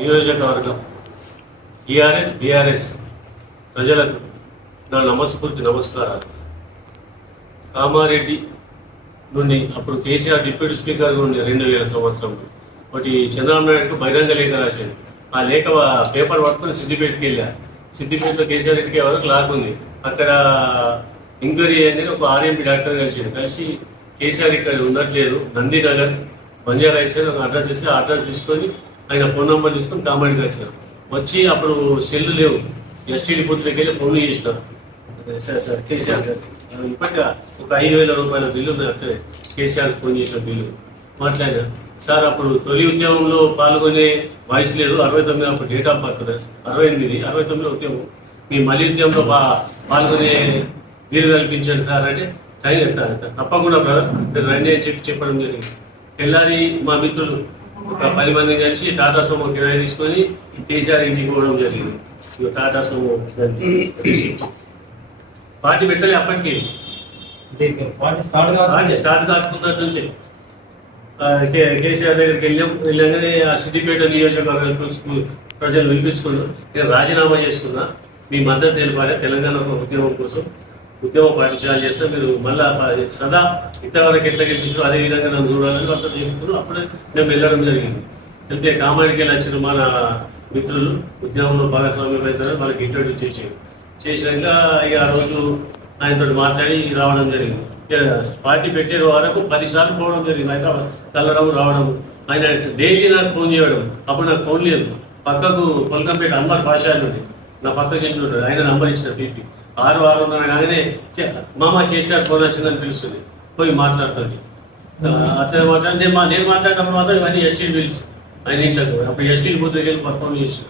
నియోజకవర్గం. TRS BRS ప్రజలకు నా నమస్ఫూర్తి నమస్కారాలు. కామారెడ్డి నుండి అప్పుడు కేసీఆర్ డిప్యూటీ స్పీకర్గా ఉండే రెండు వేల సంవత్సరంలో. ఒకటి చంద్రబాబు నాయుడుకు బహిరంగ లేఖ రాశాడు. ఆ లేఖ పేపర్ పట్టుకుని సిద్దిపేటకి వెళ్ళా. సిద్దిపేటలో కేసీఆర్ రెడ్డికి వరకు లాగుంది అక్కడ ఎంక్వైరీ అయ్యిందని ఒక ఆర్ఎంపీ డాక్టర్ కలిసాడు కలిసి కేసీఆర్ ఇక్కడ ఉండట్లేదు. నందినగర్ బంజారా ఇచ్చారు. అని ఒక అడ్రస్ ఇస్తే అడ్రస్ తీసుకొని ఆయన ఫోన్ నెంబర్ తీసుకొని కామారెడ్డికి వచ్చారు వచ్చి అప్పుడు సెల్లు లేవు. ఎస్టీడీ బూత్లోకి వెళ్ళి ఫోన్లు చేసినారు. సార్ సార్ కేసీఆర్ గారు ఇప్పటిగా ఒక ఐదు వేల రూపాయల బిల్లు ఉన్నాయి అట్లనే కేసీఆర్ ఫోన్ చేసిన బిల్లు. మాట్లాడినా సార్ అప్పుడు తొలి ఉద్యమంలో పాల్గొనే వయసు లేదు. అరవై తొమ్మిది అప్పుడు డేట్ ఆఫ్ బర్త్ అరవై ఎనిమిది అరవై తొమ్మిది ఉద్యమం. మీ మళ్ళీ ఉద్యమంలో పా పాల్గొనే వీలు కల్పించండి సార్ అంటే "సరే, తప్పకుండా బ్రదర్. రండి అని చెప్పి చెప్పడం జరిగింది. తెల్లారి మా మిత్రులు ఒక పది మంది కలిసి టాటా సోమో కిరాయి తీసుకొని కేసీఆర్ ఇంటికి పోవడం జరిగింది. ఇక టాటా సోమో. పార్టీ పెట్టలే అప్పటికి. పార్టీ స్టార్ట్ కాకుండా నుంచి. కేసీఆర్ దగ్గరికి వెళ్ళాం. వెళ్ళగానే ఆ సిద్దిపేట నియోజకవర్గం ప్రజలు వినిపించుకున్నారు. నేను రాజీనామా చేస్తున్నా. మీ మద్దతు తెలిపాలి తెలంగాణ ఒక ఉద్యమం కోసం. ఉద్యమం పాటించాలి చేస్తే మీరు మళ్ళా సదా ఇంతవరకు ఎట్లా గెలిపించారు అదే విధంగా నన్ను చూడాలని వాళ్ళతో చెప్తున్నారు. అప్పుడే మేము వెళ్ళడం జరిగింది. వెళ్తే కామాడికి వెళ్ళి వచ్చిన మన మిత్రులు ఉద్యమంలో భాగస్వామ్యం అవుతారు వాళ్ళకి ఇంట్రడ్యూస్ చేసారు చేసినాక ఇక ఆ రోజు ఆయనతో మాట్లాడి రావడం జరిగింది. ఇక పార్టీ పెట్టే వరకు పదిసార్లు పోవడం జరిగింది. హైదరాబాద్ కలవడం రావడం. ఆయన డైలీ నాకు ఫోన్ చేయడం. అప్పుడు నాకు ఫోన్ లేదు. పక్కకు కొల్కంపేట అన్వర్ పాషాలు ఉండి నా పక్కకి వెళ్ళి ఆయన నంబర్ ఇచ్చిన పీపీ. ఆరు ఆరున్నర కాగానే మామ కేసీఆర్ ఫోన్ వచ్చిందని పిలుస్తుంది. పోయి మాట్లాడుతుంది అతను మాట్లాడి నేను మా నేను మాట్లాడటప్పుడు మాత్రం ఇవన్నీ ఎస్టీలు పిలుచు ఆయన ఇంట్లోకి అప్పుడు ఎస్టీలు బూత్కి వెళ్ళి పర్ఫామ్ చేసి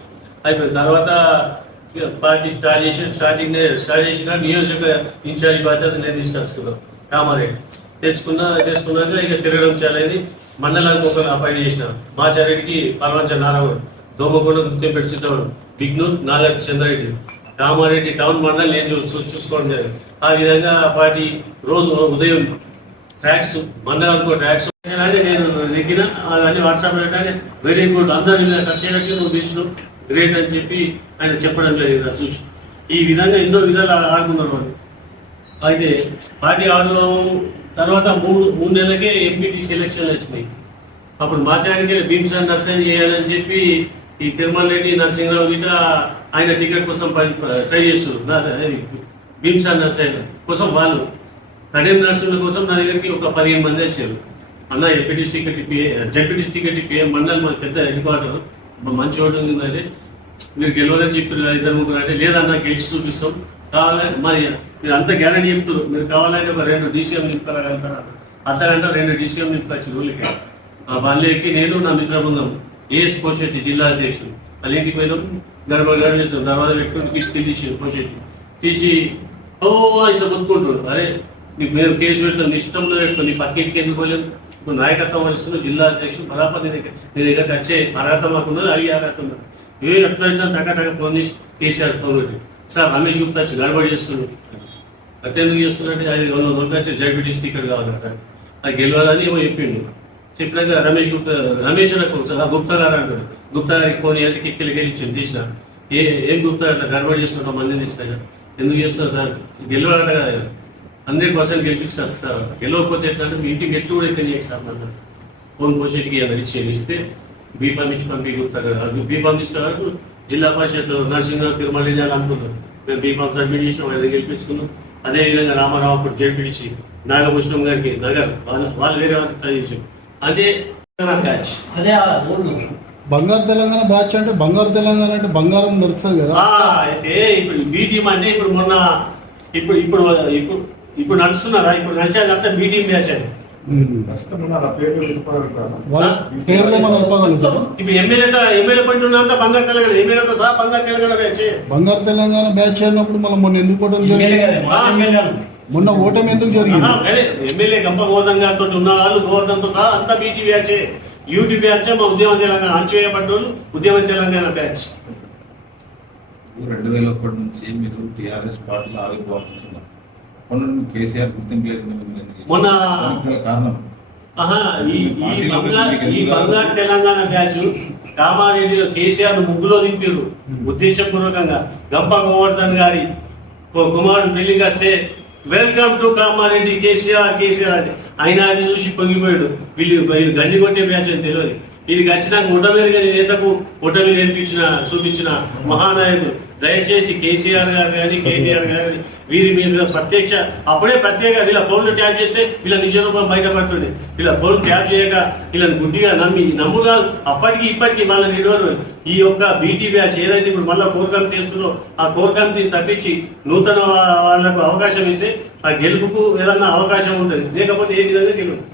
అయిపోయిన తర్వాత ఇక పార్టీ స్టార్ట్ చేసి స్టార్టింగ్ స్టార్ట్ చేసిన నియోజక ఇన్ఛార్జ్ బాధ్యత నేను తీసుకొచ్చుకున్నాను కామారెడ్డి. తెచ్చుకున్నా తెచ్చుకున్నాక ఇక తిరగడం చాలని మండలానికి ఒక అపాయింట్ చేసిన మాచారెడ్డికి పరవంచ నారాయణ దోమకొండ గుర్తింపు పెట్టుతాడు బిగ్నూర్ నాగర్ చంద్రారెడ్డి కామారెడ్డి టౌన్ మండలం నేను చూ- చూసుకోవడం జరిగింది. ఆ విధంగా ఆ పార్టీ రోజు ఉదయం ట్యాక్స్ మండలానికి ట్యాక్స్ కానీ నేను నెగ్గిన అవన్నీ వాట్సాప్ కానీ వెరీ గుడ్. అందరు ఇలా నువ్వు పిలిచిన గ్రేట్ అని చెప్పి ఆయన చెప్పడం జరిగింది అది చూసి ఈ విధంగా ఎన్నో విధాలు ఆడుకున్నారు వాళ్ళు. అయితే పార్టీ ఆడడం తర్వాత మూడు మూడు నెలలకే ఎంపీటీసీ ఎలక్షన్లు వచ్చినాయి. అప్పుడు మాచాడికి భీమ్సాన్ నర్సరీ చేయాలని చెప్పి ఈ తిరుమల రెడ్డి నరసింహరావు గిట్ట ఆయన టికెట్ కోసం పని- ట్రై చేస్తారు నా- అది భీమ్సాన్ కోసం వాళ్ళు. కడేం నర్సుల కోసం నా దగ్గరికి ఒక పదిహేను మంది వచ్చారు. అన్న ఎంపీటీ టికెట్ ఇప్పి జడ్పీటీ టికెట్ ఇప్పి మండల్ మా పెద్ద హెడ్ క్వార్టర్ మంచి ఓటు ఉందంటే మీరు గెలవాలని చెప్పారు ఇద్దరు ముగ్గురు అంటే లేదన్నా గెలిచి చూపిస్తాం. కావాలని మరి మీరు అంత గ్యారంటీ చెప్తారు మీరు కావాలంటే ఒక రెండు డీసీఎం నింపగలుగుతారా? అర్ధ గంట రెండు డీసీఎం నింపచ్చు ఊళ్ళకి. ఆ బండ్లు ఎక్కి నేను నా మిత్ర బృందం ఏఎస్ కోశెట్టి జిల్లా అధ్యక్షుడు. వాళ్ళ ఇంటికి పోయినాం. గడబడ గడ చేసాం దర్వాజా పెట్టుకుని కిటికీ తీసి కోశెట్టి తీసి ఓ ఇట్లా గుర్తుకుంటాడు అరే నీకు మేము కేసు పెడతాం నీ ఇష్టంలో పెట్టుకో నీ పక్కింటికి ఎందుకు పోలేం? నువ్వు నాయకత్వం వహిస్తున్నావు జిల్లా అధ్యక్షుడు బరాబర్ నీ దగ్గర నీ దగ్గరకు వచ్చే అర్హత మాకున్నది అడిగి అర్హత ఉన్నది. ఏ ఎట్లా ఇట్లా టక ఫోన్ చేసి కేసీఆర్ ఫోన్ పెట్టి సార్ రమేష్ గుప్తా వచ్చి గడబడి చేస్తున్నాడు అట్టెందుకు ఎందుకు అది వచ్చి జడ్పీటీ స్పీకర్ కావాలట. అది గెలవాలని ఏమో చెప్పిండు. చెప్పినాక రమేష్ గుప్తా రమేష్ నాకు ఆ గుప్తా గారు అంటాడు. గుప్తా గారికి ఫోన్ చేయాలి కిక్కిలి గెలిచింది తీసిన. ఏ ఏం గుప్తా అట్లా గడబడి చేస్తున్నా మందిని తీసుకొచ్చా ఎందుకు చేస్తున్నావు సార్? గెలవాలంట కదా హండ్రెడ్ పర్సెంట్ గెలిపించుకొస్తారు గెలవకపోతే ఎట్లా అంటే మీ ఇంటికి ఎట్లు కూడా ఎక్కడ చేయకు సార్ నన్ను. ఫోన్ పోషెట్కి అని ఇచ్చేది ఇస్తే బీఫామ్ ఇచ్చి పంపి గుప్తా గారు. బీఫామ్ తీసుకున్న వరకు జిల్లా పరిషత్ నరసింహరావు తిరుమల జిల్లాలు అనుకున్నారు మేము బీఫామ్ సబ్మిట్ చేసాం ఆయన గెలిపించుకున్నాం. అదే విధంగా రామారావు అప్పుడు ఇచ్చి నాగభూషణం గారికి నగర్ వాళ్ళు వాళ్ళు వేరే వాళ్ళకి ట్రై చేసాం అదే బ్యాచ్. అదే బంగారు తెలంగాణ బ్యాచ్ అంటే బంగారు తెలంగాణ అంటే బంగారం మెరుస్తుంది కదా. ఆ, అయితే ఇప్పుడు బీ టీం అంటే ఇప్పుడు మొన్న ఇప్పుడు ఇప్పుడు ఇప్పుడు ఇప్పుడు నడుస్తున్నదా ఇప్పుడు నడిచేదంతా బీ టీం బ్యాచ్ అని ఇప్పుడు ఎమ్మెల్యేతో ఎమ్మెల్యే పండి ఉన్నంత బంగారు తెలంగాణ ఎమ్మెల్యేతో సహా బంగారు తెలంగాణ బ్యాచ్. బంగారు తెలంగాణ బ్యాచ్ అయినప్పుడు మనం మొన్న ఎందుకు పోవడం జరిగింది? మొన్న ఓటమి ఎందుకు జరిగింది? అదే ఎమ్మెల్యే గంప గోవర్ధన్ గారితో ఉన్న వాళ్ళు గోవర్ధన్తో సహా అంతా బీటీ బ్యాచే. యూటీ బ్యాచ్ మా ఉద్యమ తెలంగాణ అంచువేయబడ్డోళ్ళు ఉద్యమ తెలంగాణ బ్యాచ్. రెండు వేల ఒకటి నుంచి మీరు టీఆర్ఎస్ పార్టీలో ఆవిర్భావించున్నారు. మొన్న కేసీఆర్ గుర్తింపు లేదు మొన్న- కారణం? ఆహా ఈ ఈ బంగారు ఈ బంగారు తెలంగాణ బ్యాచ్ కామారెడ్డిలో కేసీఆర్ను ముగ్గులో దింపారు ఉద్దేశపూర్వకంగా. గంప గోవర్ధన్ గారి కుమారుడు పెళ్ళికి వస్తే welcome to Kamareddy KCR KCR అంటే. ఆయన అది చూసి పొంగిపోయాడు. వీళ్ళు వీళ్ళు గండి కొట్టే మ్యాచ్ అని తెలియదు. వీళ్ళకి వచ్చినాక ఉటమేరుగా నేతకు ఉటమి నేర్పించిన చూపించిన మహానాయకుడు దయచేసి కేసీఆర్ గారు కానీ కేటీఆర్ గారు కానీ వీరి మీద ప్రత్యక్ష అప్పుడే ప్రత్యేక వీళ్ళ ఫోన్లు ట్యాప్ చేస్తే వీళ్ళ నిజ రూపం బయటపడుతుంది వీళ్ళ ఫోన్ ట్యాప్ చేయక వీళ్ళని గుడ్డిగా నమ్మి నమ్ము కాదు. అప్పటికి ఇప్పటికి వాళ్ళని నిడవరు. ఈ యొక్క బీటీ బ్యాచ్ ఏదైతే ఇప్పుడు మళ్ళీ కోర్ కమిటీ చేస్తున్నారో ఆ కోర్ కమిటీని తప్పించి నూతన వాళ్ళకు అవకాశం ఇస్తే ఆ గెలుపుకు ఏదన్నా అవకాశం ఉంటుంది. లేకపోతే ఏ విధంగా గెలుపు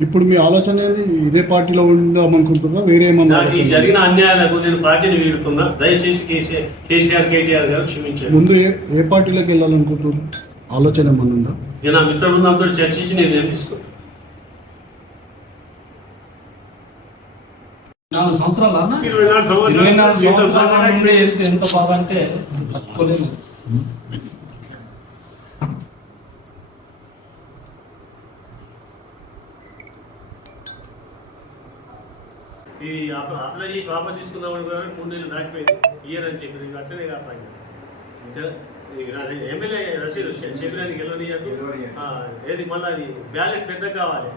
ఇప్పుడు మీ ఆలోచన ఏంది? ఇదే పార్టీలో ఉందాం అనుకుంటున్నా వేరే ఏమన్నా నాకు ఈ? జరిగిన అన్యాయాలకు నేను పార్టీని వీడుతున్నా. దయచేసి కేసీఆర్ కేసీఆర్ కేటీఆర్ గారు క్షమించారు ముందు ఏ ఏ పార్టీలోకి వెళ్ళాలనుకుంటున్నారు? ఆలోచన ఏమన్నా ఉందా? నేను నా మిత్ర బృందంతో చర్చించి నేను ఏం తీసుకుంటాను? నాలుగు సంవత్సరాలు అన్న ఇరవై నాలుగు సంవత్సరాలు నుండి ఎంత ఎంత బాధ అంటే తట్టుకోలేము ఈ అప్- అప్లై చేసి వాపస్ తీసుకుందామని మూడు నెలలు దాటిపోయింది. ఇయర్ అని చెప్పి అట్లనే కాపాడి ఎమ్మెల్యే రసీదు చెప్పినానికి గెలవనియద్దు ఆ, ఏది మళ్ళీ అది బ్యాలెట్ పెద్ద కావాలి.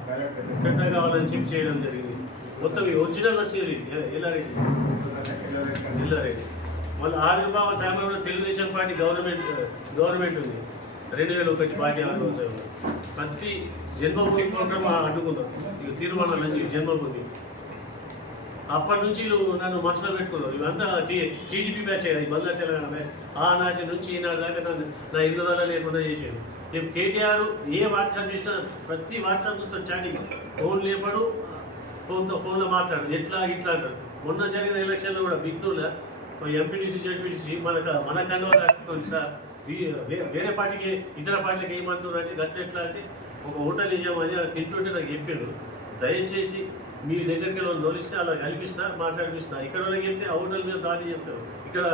పెద్ద కావాలని చెప్పి చేయడం జరిగింది. మొత్తం ఈ ఒరిజినల్ రసీదు ఇది. ఎ- ఎల్లారెడ్డి ఎల్లారెడ్డి మళ్ళీ ఆవిర్భావ సమయంలో తెలుగుదేశం పార్టీ గవర్నమెంట్ గవర్నమెంట్ ఉంది. రెండు వేల ఒకటి పార్టీ ఆవిర్భావం. ప్రతి జన్మభూమి ప్రోగ్రామ్ అడ్డుకున్నారు ఇక తీర్మానాలు అన్ని జన్మభూమి. అప్పటి నుంచి వీళ్ళు నన్ను మనసులో పెట్టుకున్నారు. ఇవంతా టీ టీడీపీ బ్యాచ్ కదా ఈ తెలంగాణ బ్యాచ్ ఆనాటి నుంచి ఈనాటి దాకా నన్ను నా ఎదుగుదల లేకుండా చేసాడు నేను కేటీఆర్ ఏ వాట్సాప్ చేసినా ప్రతి వాట్సాప్ చూస్తాను చాటింగ్. ఫోన్ లేపడు ఫోన్తో ఫోన్లో మాట్లాడదు ఎట్లా ఇట్లా అంటారు మొన్న జరిగిన ఎలక్షన్లో కూడా బిగ్నూలో ఎంపీటీసీ జడ్పీటీసీ మనకు మన కండువా కట్టుకోండి సార్. వేరే పార్టీకి ఇతర పార్టీలకు ఏమంటున్నారు అంటే గట్ల ఎట్లా అంటే ఒక హోటల్ నిజామని అలా తింటుంటే నాకు చెప్పిండు. దయచేసి మీ దగ్గరికి వాళ్ళు నోలిస్తే అలా కల్పిస్తా మాట్లాడిపిస్తా. ఇక్కడ వాళ్ళకి చెప్తే ఆ హోటల్ మీద దాడి చేస్తారు. ఇక్కడ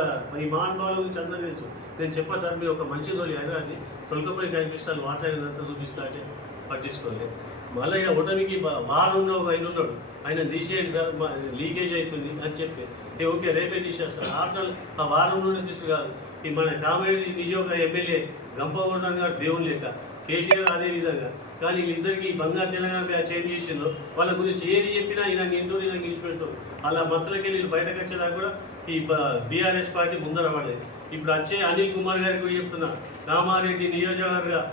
ఈ మహానుభావుల గురించి అందరూ తెలుసు. నేను చెప్పా సార్ మీరు ఒక మంచి తోలి హైదరాబాద్ని తొలకపోయి కనిపిస్తాను మాట్లాడినంత చూపిస్తా అంటే పట్టించుకోలేదు. మళ్ళీ ఇక్కడ ఓటమికి బా- ఒక ఆయన ఉన్నాడు. ఆయన తీసేయండి సార్ లీకేజ్ అవుతుంది అని చెప్తే. ఓకే రేపే తీసేస్తారు. ఆటలు ఆ వారం నుండి తీసుకు కాదు. ఈ మన కామెడీ నిజోగ ఎమ్మెల్యే గంపవర్ధన్ గారు దేవుని లెక్క కేటీఆర్ అదే విధంగా. కానీ వీళ్ళిద్దరికి బంగారు తెలంగాణ బ్యాచ్ ఏం చేసిందో వాళ్ళ గురించి ఏది చెప్పినా ఈయన ఇంటూ ఈయన ఇచ్చిపెడతారు అలా మత్తులకి వీళ్ళు బయటకు వచ్చేదాకా కూడా ఈ బీఆర్ఎస్ పార్టీ ముందర పడేది. ఇప్పుడు వచ్చే అనిల్ కుమార్ గారికి కూడా చెప్తున్నా కామారెడ్డి నియోజకవర్గ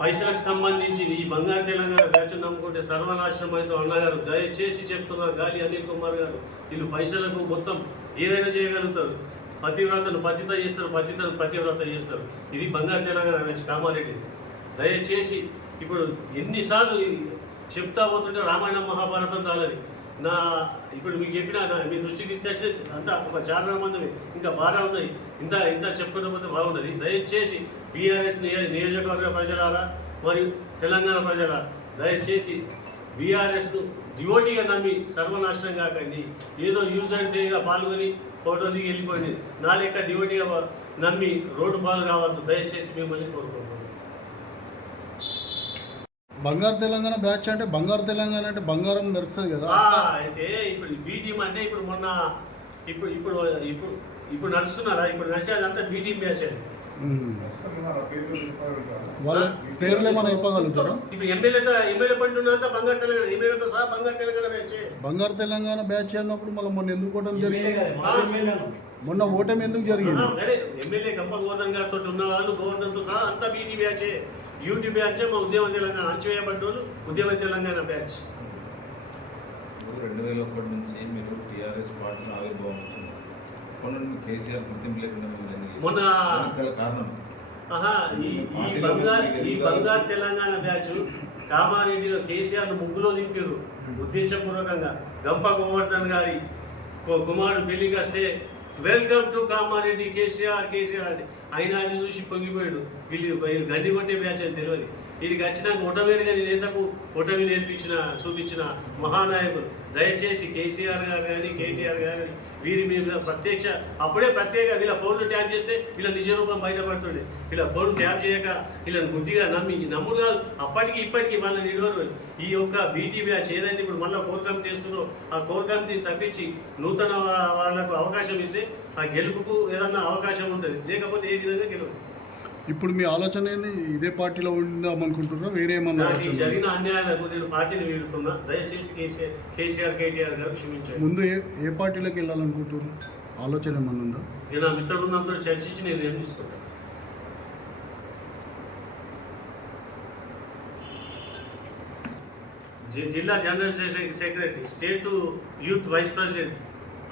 పైసలకు సంబంధించి ఈ బంగారు తెలంగాణ బ్యాచ్ నమ్ముకుంటే సర్వనాశనం అయితే అన్నగారు దయచేసి చెప్తున్నారు గాలి అనిల్ కుమార్ గారు వీళ్ళు పైసలకు మొత్తం ఏదైనా చేయగలుగుతారు. పతివ్రతను పతిత చేస్తారు పతితను పతివ్రత చేస్తారు. ఇది బంగారు తెలంగాణ బ్యాచ్ కామారెడ్డి. దయచేసి ఇప్పుడు ఎన్నిసార్లు చెప్తా పోతుంటే రామాయణం మహాభారతం చాలది నా ఇప్పుడు మీకు చెప్పిన నా మీ దృష్టికి తీసుకొచ్చి అంతా ఒక చాలా మంది ఇంకా బాగా ఉన్నాయి. ఇంత ఇంత చెప్పుకుంటూ పోతే బాగుంటుంది దయచేసి బీఆర్ఎస్ నియోజకవర్గ ప్రజలారా మరియు తెలంగాణ ప్రజలారా దయచేసి బీఆర్ఎస్ను డివోటీగా నమ్మి సర్వనాశనం కాకండి. ఏదో యూజ్ అండ్ త్రీగా పాల్గొని ఫోటో దిగి వెళ్ళిపోయింది నా లెక్క డివోటీగా నమ్మి రోడ్డు పాలు కావద్దు. దయచేసి మిమ్మల్ని కోరుకుంటున్నాను. బంగారు తెలంగాణ బ్యాచ్ అంటే బంగారు తెలంగాణ అంటే బంగారం మెరుస్తుంది కదా. అయితే ఇప్పుడు బీ టీం అంటే ఇప్పుడు మొన్న ఇప్పుడు ఇప్పుడు ఇప్పుడు ఇప్పుడు నడుస్తున్నారా ఇప్పుడు నడిచేది అంతా బీ టీం బ్యాచ్. అండి. వాళ్ళ పేర్లు ఏమైనా చెప్పగలుగుతారా? ఇప్పుడు ఎమ్మెల్యేతో ఎమ్మెల్యే పండి ఉన్నంత బంగారు తెలంగాణ ఎమ్మెల్యేతో సహా బంగారు తెలంగాణ బ్యాచ్ బంగారు తెలంగాణ బ్యాచ్ అన్నప్పుడు మళ్ళీ మొన్న ఎందుకు ఓటమి జరిగింది. మొన్న ఓటమి ఎందుకు జరిగింది? అదే ఎమ్మెల్యే గంప గోవర్ధన్ గారితో ఉన్న వాళ్ళు గోవర్ధన్తో సహా అంతా బీటీ బ్యాచే యూటీ బ్యాచే మా ఉద్యమ తెలంగాణ అణచివేయబడ్డోళ్ళు ఉద్యమ తెలంగాణ బ్యాచ్ రెండు వేల ఒకటి నుంచి మీరు టీఆర్ఎస్ పార్టీలో ఆవిర్భావం వచ్చింది. అప్పటి నుండి కేసీఆర్ గుర్తింపు లేకుండా? మొన్న ఈ బంగారు ఈ బంగారు తెలంగాణ బ్యాచ్ కామారెడ్డిలో కేసీఆర్ను ముగ్గులో దింపారు. ఉద్దేశపూర్వకంగా గంప గోవర్ధన్ గారి కుమారుడు పెళ్ళికి వస్తే welcome to Kamareddy KCR KCR అంటే ఆయన అది చూసి పొంగిపోయాడు. వీళ్ళు వీళ్ళు గండి కొట్టే బ్యాచ్ అని తెలియదు. వీడికి వచ్చినాక ఒటవేరుగా నేతకు ఒటవి నేర్పించిన చూపించిన మహానాయకులు. దయచేసి కేసీఆర్ గారు కానీ కేటీఆర్ గారు కానీ వీరి మీద ప్రత్యక్ష అప్పుడే ప్రత్యేక వీళ్ళ ఫోన్లు ట్యాప్ చేస్తే వీళ్ళ నిజ రూపం బయటపడుతుండే. వీళ్ళ ఫోన్ ట్యాప్ చేయక వీళ్ళని గుడ్డిగా నమ్మి నమ్ముడు కాదు అప్పటికి ఇప్పటికి వాళ్ళని నిడవరు. ఈ యొక్క బీటీ బ్యాచ్ ఏదైతే ఇప్పుడు మళ్ళీ కోర్ కమిటీ చేస్తున్నారో ఆ కోర్ కమిటీని తప్పించి నూతన వాళ్ళకు అవకాశం ఇస్తే ఆ గెలుపుకు ఏదన్నా అవకాశం ఉంటుంది. లేకపోతే ఏ విధంగా గెలవదు. ఇప్పుడు మీ ఆలోచన ఏంది? ఇదే పార్టీలో ఉందాం అనుకుంటున్నారా? వేరే ఏమన్నా జరిగిన అన్యాయాలకు నేను పార్టీని వీడుతున్నా. దయచేసి కేసీఆర్ కేసీఆర్ కేటీఆర్ గారు క్షమించండి. ముందు ఏ ఏ పార్టీలోకి వెళ్ళాలనుకుంటున్నారు? ఆలోచన ఏమన్నా ఉందా? నేను నా మిత్ర బృందంతో చర్చించి నేను ఏం తీసుకుంటాను. జిల్లా general secretary secretary state youth vice president.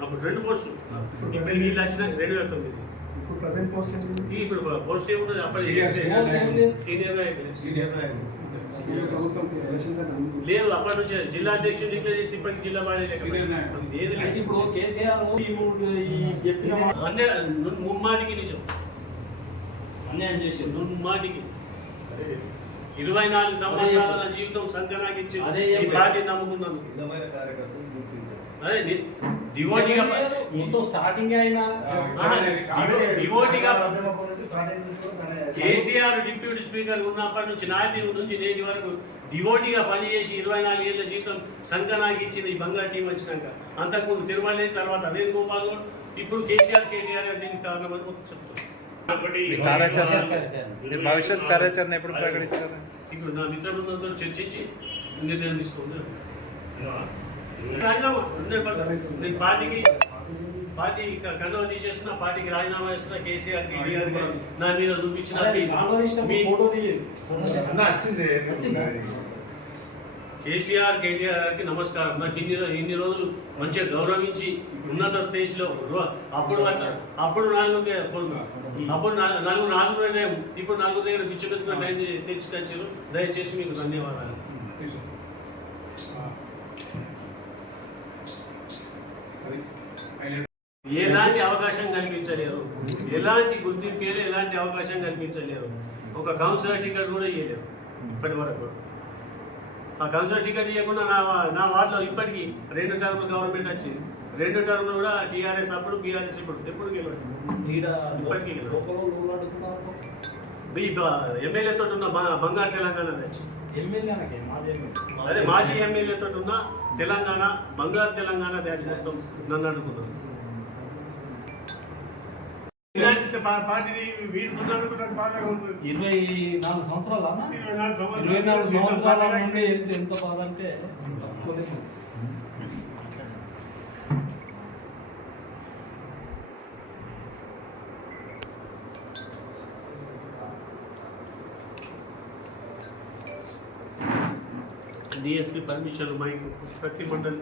అప్పుడు రెండు పోస్టులు. ఇప్పుడు వీళ్ళు వచ్చిన రెండు వేల తొమ్మిది. ప్రజెంట్ పోస్ట్ ఏంటి? ఈ ఇప్పుడు పోస్ట్ ఏముంటుంది? అప్పటి పోస్ట్ ఏం లేదు. సీనియర్ నాయకులు. సీనియర్ నాయకులు. లేదు అప్పటి నుంచి జిల్లా అధ్యక్షుడు డిక్లేర్ చేసి ఇప్పటికి జిల్లా లేదు. ఇప్పుడు కేసీఆర్ ముమ్మాటికి నిజం. అన్యాయం చేసిండు. ముమ్మాటికి ఇరవై నాలుగు సంవత్సరాల నా జీవితం సంకనాకిచ్చి అదే ఈ నమ్ముకున్నాను అదే డివోటీగా మొత్తం స్టార్టింగ్ అయినా డివోటీగా కేసీఆర్ డిప్యూటీ స్పీకర్ ఉన్నప్పటి నుంచి నాటి నుంచి నేటి వరకు డివోటీగా పనిచేసి ఇరవై నాలుగేళ్ళ జీవితం సంకనాకిచ్చిన ఈ బంగారు టీం వచ్చినాక. అంతకుముందు తిరుమల తర్వాత వేణుగోపాల్ గౌడ్ ఇప్పుడు కేసీఆర్ కేటీఆర్ గారు దీనికి కారణమని చెప్తాను భవిష్యత్ కార్యాచరణ ఎప్పుడు ప్రకటిస్తారు? ఇప్పుడు నా మిత్ర బృందంతో చర్చించి నిర్ణయం తీసుకుంటాను రాజీనామా? పార్టీకి పార్టీ కండవ తీసేస్తున్న పార్టీకి రాజీనామా చేస్తున్న కేసీఆర్ కేటీఆర్ నా మీద చూపించిన? కేసీఆర్ కేటీఆర్ గారికి నమస్కారం. నాకు ఇన్ని ఇన్ని రోజులు మంచిగా గౌరవించి ఉన్నత స్టేజ్లో రో- అప్పుడు అట్లా అప్పుడు నలుగురు అప్పుడు నలు- నలుగురు నాలుగు టైం ఇప్పుడు నలుగురు దగ్గర పిచ్చుకెత్తున్న టైం తెచ్చుకొచ్చారు దయచేసి మీకు ధన్యవాదాలు. ఎలాంటి అవకాశం కల్పించలేరు ఎలాంటి గుర్తింపు ఎలాంటి అవకాశం కల్పించలేరు ఒక కౌన్సిలర్ టికెట్ కూడా ఇవ్వలేరు ఇప్పటి వరకు. ఆ కౌన్సిలర్ టికెట్ ఇవ్వకుండా నా నా వార్డులో ఇప్పటికీ రెండు టర్ములు గవర్నమెంట్ వచ్చింది రెండు టర్ములు కూడా టీఆర్ఎస్ అప్పుడు బీఆర్ఎస్ ఇప్పుడు ఎప్పుడు ఇప్పటికీ లోపల ఊరు అడుగుతున్నారు. ఈ బ- ఎమ్మెల్యే తోటి ఉన్న బంగారు తెలంగాణ ఎమ్మెల్యే. అదే మాజీ ఎమ్మెల్యే తోటి ఉన్న తెలంగాణ బంగారు తెలంగాణ బ్యాచ్ మొత్తం నన్ను అడుగుతున్నారు ఇలాంటి పా- పార్టీని వీడుతున్నందుకు నాకు బాధగా ఉంది ఇరవై నాలుగు సంవత్సరాలు ఇరవై నాలుగు సంవత్సరాలు. నుండి ఎంత ఎంత బాధ అంటే. డిఎస్పీ పర్మిషన్ మైక్ ప్రతి మండలి